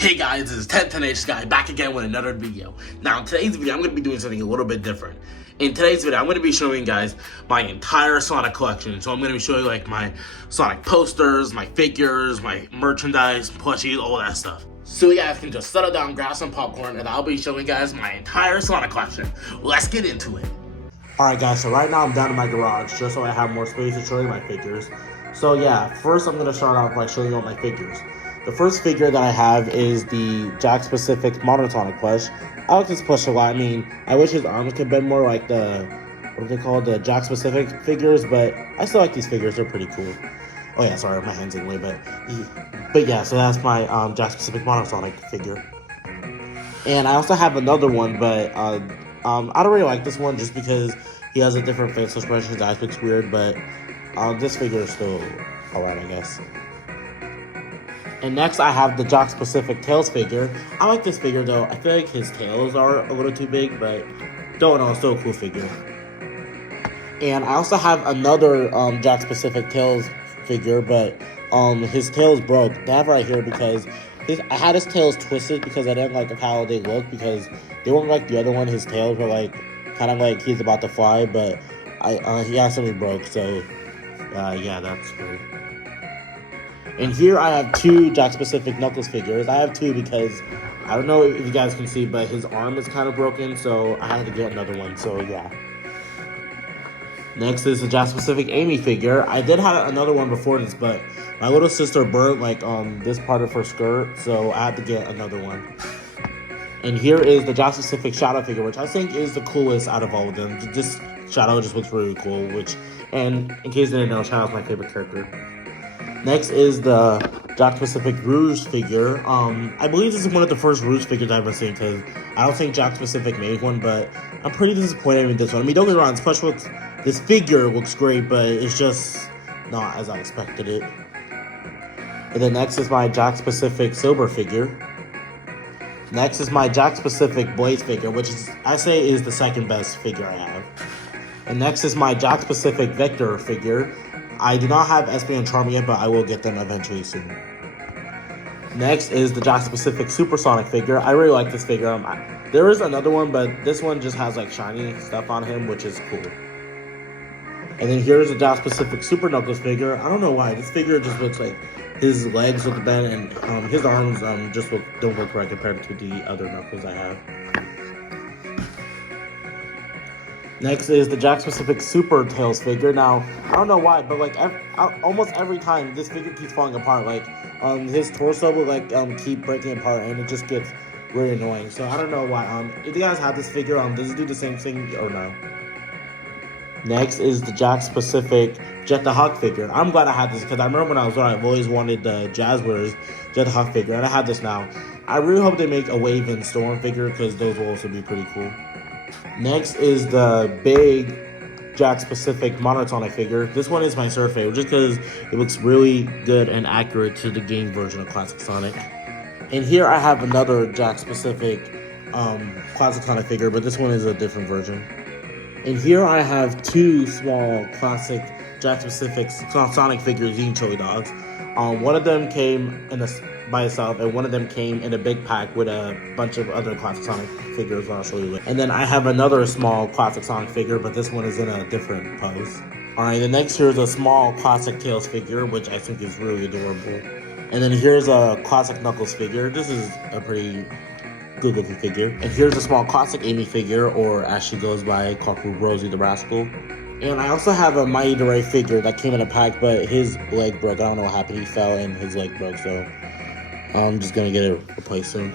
Hey guys, this is 1010H Guy back again with another video. Now in today's video, I'm going to be doing something a little bit different. In today's video, I'm going to be showing you guys my entire Sonic collection. So I'm going to be showing you like my Sonic posters, my figures, my merchandise, plushies, all that stuff. So you guys can just settle down, grab some popcorn, and I'll be showing you guys my entire Sonic collection. Let's get into it. Alright guys, so right now I'm down in my garage just so I have more space to show you my figures. So yeah, first I'm going to start off by showing you all my figures. The first figure that I have is the Jack Specific Modern Sonic plush. I like this plush a lot. I mean, I wish his arms could bend more like the, what are they called, the Jack Specific figures, but I still like these figures. They're pretty cool. Oh yeah, sorry, my hand's in the way, but yeah, so that's my Jack Specific Modern Sonic figure. And I also have another one, but I don't really like this one just because he has a different facial expression. His eyes looks weird, but this figure is still alright, I guess. And next, I have the Jack Specific Tails figure. I like this figure, though. I feel like his tails are a little too big, but don't know, still a cool figure. And I also have another Jack Specific Tails figure, but his tails broke. They have right here because I had his tails twisted because I didn't like how they look, because they weren't like the other one. His tails were like kind of like he's about to fly, but he accidentally broke. So yeah, that's great. And here I have two Jack Specific Knuckles figures. I have two because, I don't know if you guys can see, but his arm is kind of broken, so I had to get another one, so yeah. Next is the Jack Specific Amy figure. I did have another one before this, but my little sister burnt like this part of her skirt, so I had to get another one. And here is the Jack Specific Shadow figure, which I think is the coolest out of all of them. This Shadow just looks really cool, and in case you didn't know, Shadow's my favorite character. Next is the Jack Specific Rouge figure. I believe this is one of the first Rouge figures I've ever seen, because I don't think Jack Specific made one, but I'm pretty disappointed with this one. I mean, don't get me wrong, this figure looks great, but it's just not as I expected it. And then next is my Jack Specific Silver figure. Next is my Jack Specific Blaze figure, which I say is the second best figure I have. And next is my Jack Specific Vector figure. I do not have SP and Charm yet, but I will get them eventually soon. Next is the Jack Specific Supersonic figure. I really like this figure. There is another one, but this one just has like shiny stuff on him, which is cool. And then here's the Jack Specific Super Knuckles figure. I don't know why. This figure just looks like his legs look bent, and his arms just don't look right compared to the other Knuckles I have. Next is the Jack Specific Super Tails figure. Now, I don't know why, but like almost every time this figure keeps falling apart. Like his torso will like keep breaking apart, and it just gets really annoying. So I don't know why. If you guys have this figure, does it do the same thing or no? Next is the Jack Specific Jet the Hawk figure. I'm glad I had this because I remember when I was little, I've always wanted the Jazzwares Jet the Hawk figure, and I have this now. I really hope they make a Wave and Storm figure because those will also be pretty cool. Next is the big Jack Specific Modern Sonic figure. This one is my third favorite just because it looks really good and accurate to the game version of Classic Sonic. And here I have another Jack Specific Classic Sonic figure, but this one is a different version. And here I have two small classic Jack Specific Sonic figures eating chili dogs. One of them came by itself, and one of them came in a big pack with a bunch of other Classic Sonic figures I'll show you later. And then I have another small Classic Sonic figure, but this one is in a different pose. Alright, the next here is a small Classic Tails figure, which I think is really adorable. And then here's a Classic Knuckles figure. This is a pretty good looking figure. And here's a small Classic Amy figure, or as she goes by, called Rosie the Rascal. And I also have a Mighty DeRay figure that came in a pack, but his leg broke. I don't know what happened. He fell and his leg broke, so I'm just going to get it replaced soon.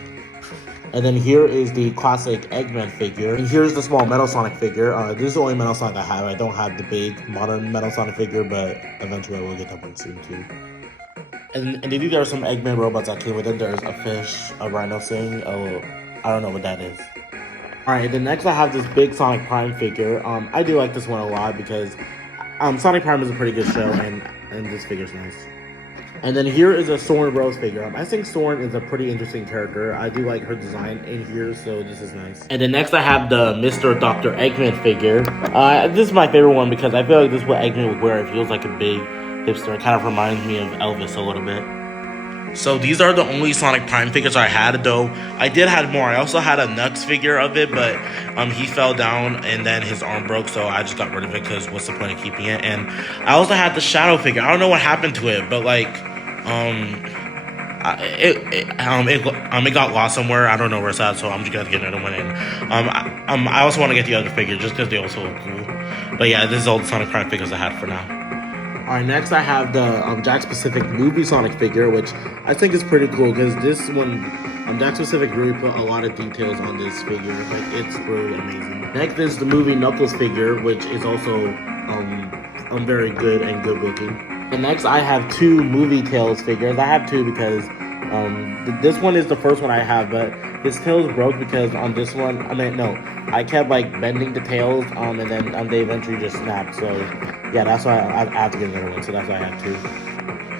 And then here is the classic Eggman figure. And here's the small Metal Sonic figure. This is the only Metal Sonic I have. I don't have the big modern Metal Sonic figure, but eventually I will get that one soon too. And then there are some Eggman robots that came with it. There's a fish, a rhino thing. Oh, I don't know what that is. Alright, then next I have this big Sonic Prime figure. I do like this one a lot because Sonic Prime is a pretty good show, and this figure's nice. And then here is a Soren Rose figure. I think Soren is a pretty interesting character. I do like her design in here, so this is nice. And then next I have the Mr. Dr. Eggman figure. This is my favorite one because I feel like this is what Eggman would wear if he was like a big hipster. It kind of reminds me of Elvis a little bit. So these are the only Sonic Prime figures I had, though I did have more. I also had a Nux figure of it, but he fell down and then his arm broke, so I just got rid of it because what's the point of keeping it? And I also had the Shadow figure. I don't know what happened to it, but like it got lost somewhere. I don't know where it's at, so I'm just gonna get another one. And I also want to get the other figure just because they also look cool. But yeah, this is all the Sonic Prime figures I had for now. Alright, next I have the Jack Pacific movie Sonic figure, which I think is pretty cool because this one, Jack Pacific really put a lot of details on this figure. Like, it's really amazing. Next is the movie Knuckles figure, which is also very good and good looking. And next I have two movie Tails figures. I have two because this one is the first one I have, but his tails broke because on this one, I kept like bending the tails, and then they eventually just snapped. So yeah, that's why I have to get another one. So that's why I have two.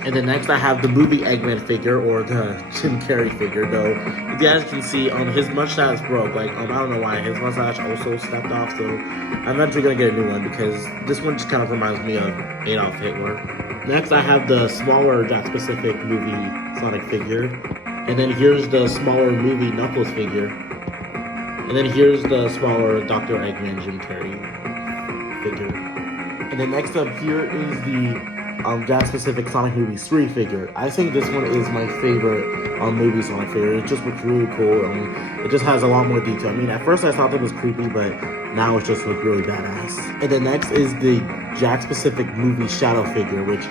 And then next I have the movie Eggman figure, or the Jim Carrey figure. Though you guys can see, his mustache broke. Like I don't know why his mustache also stepped off. So I'm eventually gonna get a new one because this one just kind of reminds me of Adolf Hitler. Next I have the smaller Jack Pacific movie Sonic figure. And then here's the smaller movie Knuckles figure. And then here's the smaller Dr. Eggman Jim Carrey figure. And then next up here is the Jack Pacific Sonic Movie 3 figure. I think this one is my favorite movie Sonic figure. It just looks really cool. It just has a lot more detail. I mean, at first I thought it was creepy, but now it just looks really badass. And then next is the Jack Pacific Movie Shadow figure, which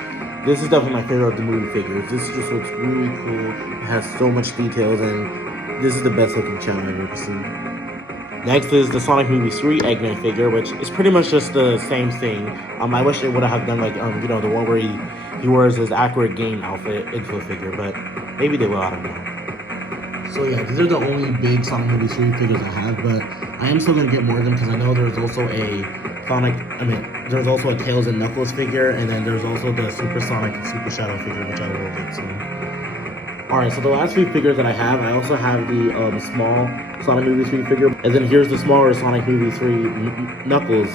this is definitely my favorite of the movie figures. This just looks really cool. It has so much details, and this is the best looking Shadow I've ever seen. Next is the Sonic Movie 3 Eggman figure, which is pretty much just the same thing. I wish they would have done like, the one where he wears his accurate game outfit into a figure, but maybe they will, I don't know. So yeah, these are the only big Sonic Movie 3 figures I have, but I am still gonna get more of them because I know there's also there's also a Tails and Knuckles figure, and then there's also the Super Sonic and Super Shadow figure, which I will get soon. Alright, so the last few figures that I have, I also have the small Sonic Movie 3 figure, and then here's the smaller Sonic Movie 3 Knuckles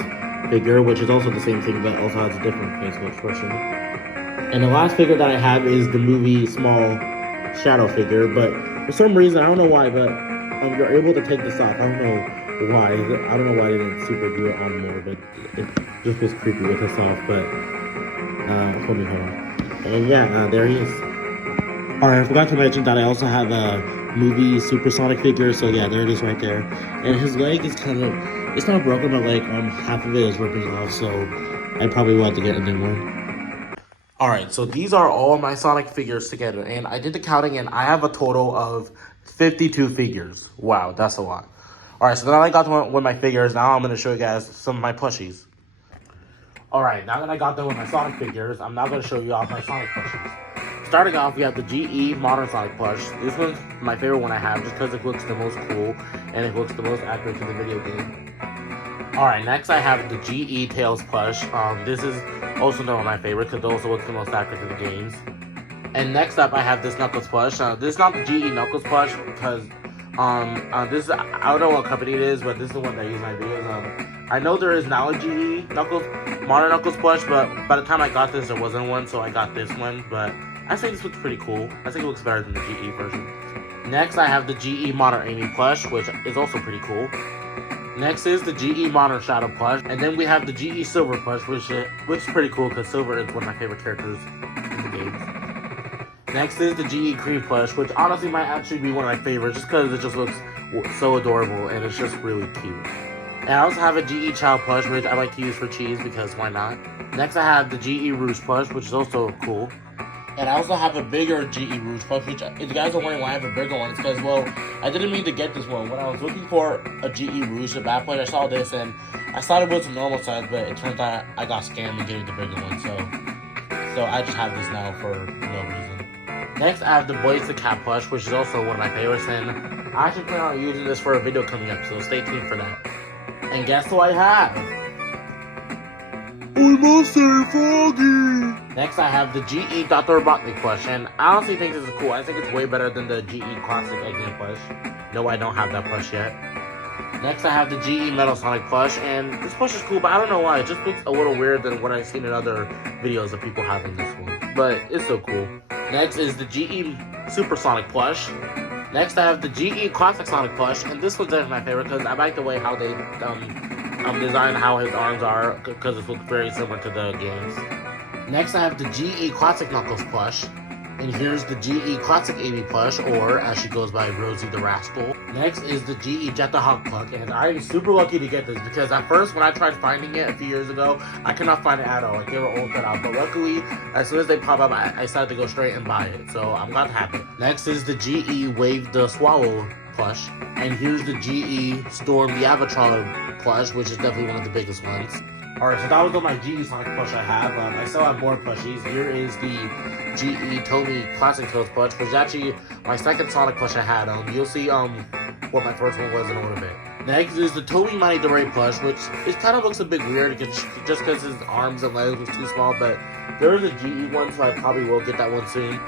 figure, which is also the same thing, but also has a different facial expression. And the last figure that I have is the movie small Shadow figure, but for some reason, I don't know why, but you're able to take this off. I don't know why. I don't know why they didn't super do it on more, but it just was creepy with this off, but hold on. And yeah, there he is. Alright, I forgot to mention that I also have a movie Supersonic figure, so yeah, there it is right there. And his leg is it's not broken, but like half of it is ripping off, so I probably will have to get a new one. Alright, so these are all my Sonic figures together, and I did the counting, and I have a total of 52 figures. Wow, that's a lot. Alright, so now I got done with my figures, now I'm going to show you guys some of my plushies. Alright, now that I got done with my Sonic figures, I'm now going to show you off my Sonic plushies. Starting off, we have the GE Modern Sonic plush. This one's my favorite one I have just because it looks the most cool and it looks the most accurate to the video game. Alright, next I have the GE Tails plush. This is also one of my favorites because it also looks the most accurate to the games. And next up, I have this Knuckles plush. This is not the GE Knuckles plush because this is, I don't know what company it is, but this is the one that I use in my videos. I know there is now a GE Knuckles Modern Knuckles plush, but by the time I got this, there wasn't one, so I got this one. But I think this looks pretty cool. I think it looks better than the GE version. Next, I have the GE Modern Amy plush, which is also pretty cool. Next is the GE Modern Shadow plush, and then we have the GE Silver plush, which is pretty cool because Silver is one of my favorite characters in the games. Next is the GE Cream plush, which honestly might actually be one of my favorites just because it just looks so adorable and it's just really cute. And I also have a GE Chow plush, which I like to use for cheese because why not? Next, I have the GE Rouge plush, which is also cool. And I also have a bigger GE Rouge plush, which if you guys are wondering why I have a bigger one, it's because, well, I didn't mean to get this one. When I was looking for a GE Rouge, the bad plush, I saw this, and I thought it was a normal size, but it turns out I got scammed and getting the bigger one, so I just have this now for no reason. Next, I have the Blaze the Cat plush, which is also one of my favorites, and I actually plan on using this for a video coming up, so stay tuned for that. And guess who I have? Monster Froggy! Next, I have the GE Dr. Robotnik plush, and I honestly think this is cool. I think it's way better than the GE Classic Eggman plush. No, I don't have that plush yet. Next, I have the GE Metal Sonic plush, and this plush is cool, but I don't know why. It just looks a little weird than what I've seen in other videos of people having this one. But it's so cool. Next is the GE Supersonic plush. Next, I have the GE Classic Sonic plush, and this one's my favorite because I like the way how they designed how his arms are, because it looks very similar to the games. Next, I have the GE Classic Knuckles plush, and here's the GE Classic Amy plush, or as she goes by, Rosie the Rascal. Next is the GE Hedgehog plush, and I'm super lucky to get this because at first when I tried finding it a few years ago, I could not find it at all. Like, they were all cut out, but luckily, as soon as they pop up, I decided to go straight and buy it, so I'm glad to have it. Next is the GE Wave the Swallow plush, and here's the GE Storm the Avatar plush, which is definitely one of the biggest ones. Alright, so that was all my GE Sonic plush I have. I still have more plushies. Here is the GE Toby Classic Tails plush, which is actually my second Sonic plush I had. You'll see what my first one was in a little bit. Next is the Toby Mighty DeRay plush, which it kind of looks a bit weird just because his arms and legs was too small, but there is a GE one, so I probably will get that one soon.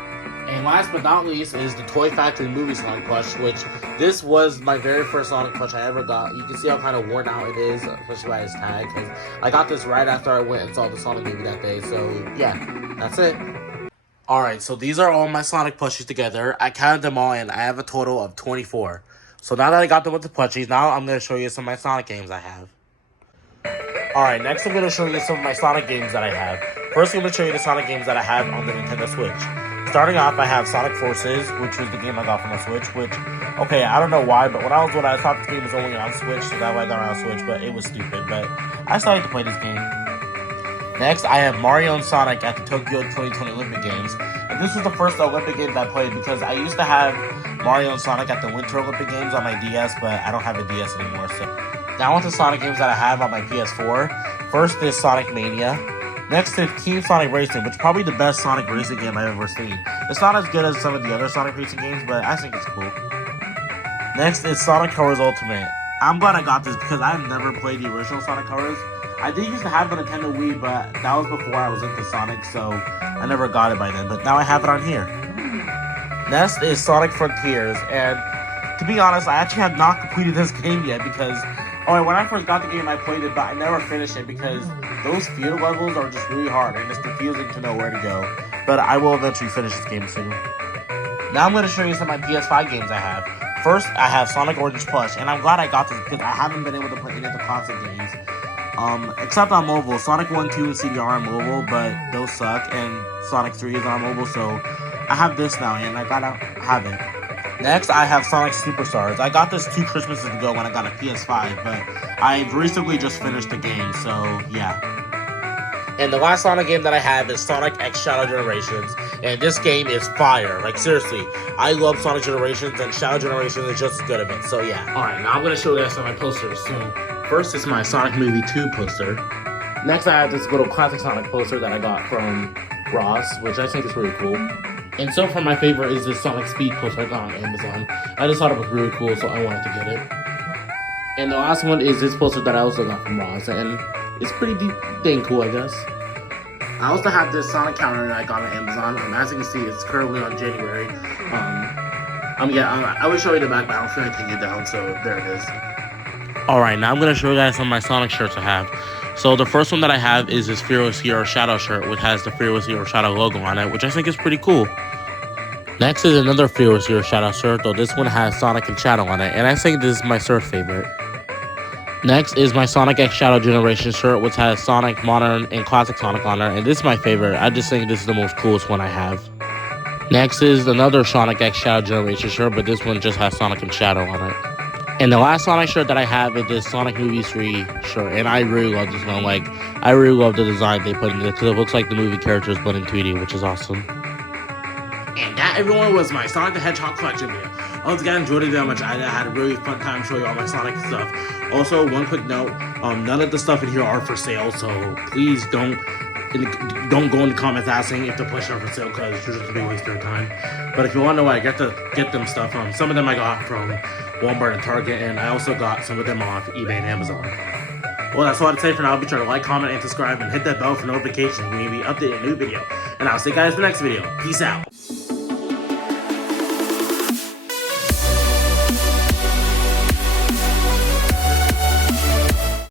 And last but not least is the Toy Factory Movie Sonic plush, which this was my very first Sonic plush I ever got. You can see how kind of worn out it is, especially by his tag, because I got this right after I went and saw the Sonic movie that day, so yeah, that's it. Alright, so these are all my Sonic plushies together. I counted them all and I have a total of 24. So now that I got them with the plushies, now I'm going to show you some of my Sonic games I have. Alright, next I'm going to show you some of my Sonic games that I have. First, I'm going to show you the Sonic games that I have on the Nintendo Switch. Starting off, I have Sonic Forces, which was the game I got for my Switch, which, okay, I don't know why, but when I was little, I thought this game was only on Switch, so that's why I got it on Switch, but it was stupid, but I started to play this game. Next, I have Mario and Sonic at the Tokyo 2020 Olympic Games, and this was the first Olympic game that I played, because I used to have Mario and Sonic at the Winter Olympic Games on my DS, but I don't have a DS anymore, so. Now on to Sonic games that I have on my PS4. First is Sonic Mania. Next is Team Sonic Racing, which is probably the best Sonic racing game I've ever seen. It's not as good as some of the other Sonic racing games, but I think it's cool. Next is Sonic Colors Ultimate. I'm glad I got this because I've never played the original Sonic Colors. I did used to have the Nintendo Wii, but that was before I was into Sonic, so I never got it by then, but now I have it on here. Next is Sonic Frontiers, and to be honest, I actually have not completed this game yet because when I first got the game, I played it, but I never finished it because those field levels are just really hard and it's confusing to know where to go. But I will eventually finish this game soon. Now I'm going to show you some of my PS5 games I have. First, I have Sonic Origins Plush, and I'm glad I got this because I haven't been able to play any of the classic games. Except on mobile. Sonic 1, 2, and CD are on mobile, but those suck, and Sonic 3 is on mobile, so I have this now, and I gotta have it. Next, I have Sonic Superstars. I got this 2 Christmases ago when I got a PS5, but I've recently just finished the game, so yeah. And the last Sonic game that I have is Sonic X Shadow Generations, and this game is fire. Like, seriously, I love Sonic Generations, and Shadow Generations is just as good of it, so yeah. Alright, now I'm going to show you guys some of my posters. So, first is my Sonic Movie 2 poster. Next, I have this little classic Sonic poster that I got from Ross, which I think is really cool. And so far, my favorite is this Sonic Speed poster I got on Amazon. I just thought it was really cool, so I wanted to get it. And the last one is this poster that I also got from Ross, and it's pretty dang cool, I guess. I also have this Sonic counter that I got on Amazon, and as you can see, it's currently on January. I will show you the back, but I'm just going to take it down, so there it is. Alright, now I'm going to show you guys some of my Sonic shirts I have. So the first one that I have is this Fearless Hero Shadow shirt, which has the Fearless Hero Shadow logo on it, which I think is pretty cool. Next is another Fearless Hero Shadow shirt, though this one has Sonic and Shadow on it, and I think this is my third favorite. Next is my Sonic X Shadow Generation shirt, which has Sonic, Modern, and Classic Sonic on it, and this is my favorite. I just think this is the most coolest one I have. Next is another Sonic X Shadow Generation shirt, but this one just has Sonic and Shadow on it. And the last Sonic shirt that I have is this Sonic Movie 3 shirt, and I really love this one. Like, I really love the design they put in it, because it looks like the movie characters, but in 2D, which is awesome. And that, everyone, was my Sonic the Hedgehog collection video. I hope you guys enjoyed it very much. I had a really fun time showing you all my Sonic stuff. Also, one quick note, none of the stuff in here are for sale, so please don't go in the comments asking if the plushies are for sale, because you're just going to be wasting your time. But if you want to know where I get them stuff, some of them I got from Walmart and Target, and I also got some of them off eBay and Amazon. Well, that's all I'd say for now. Be sure to like, comment, and subscribe, and hit that bell for notifications when we update a new video. And I'll see you guys in the next video. Peace out.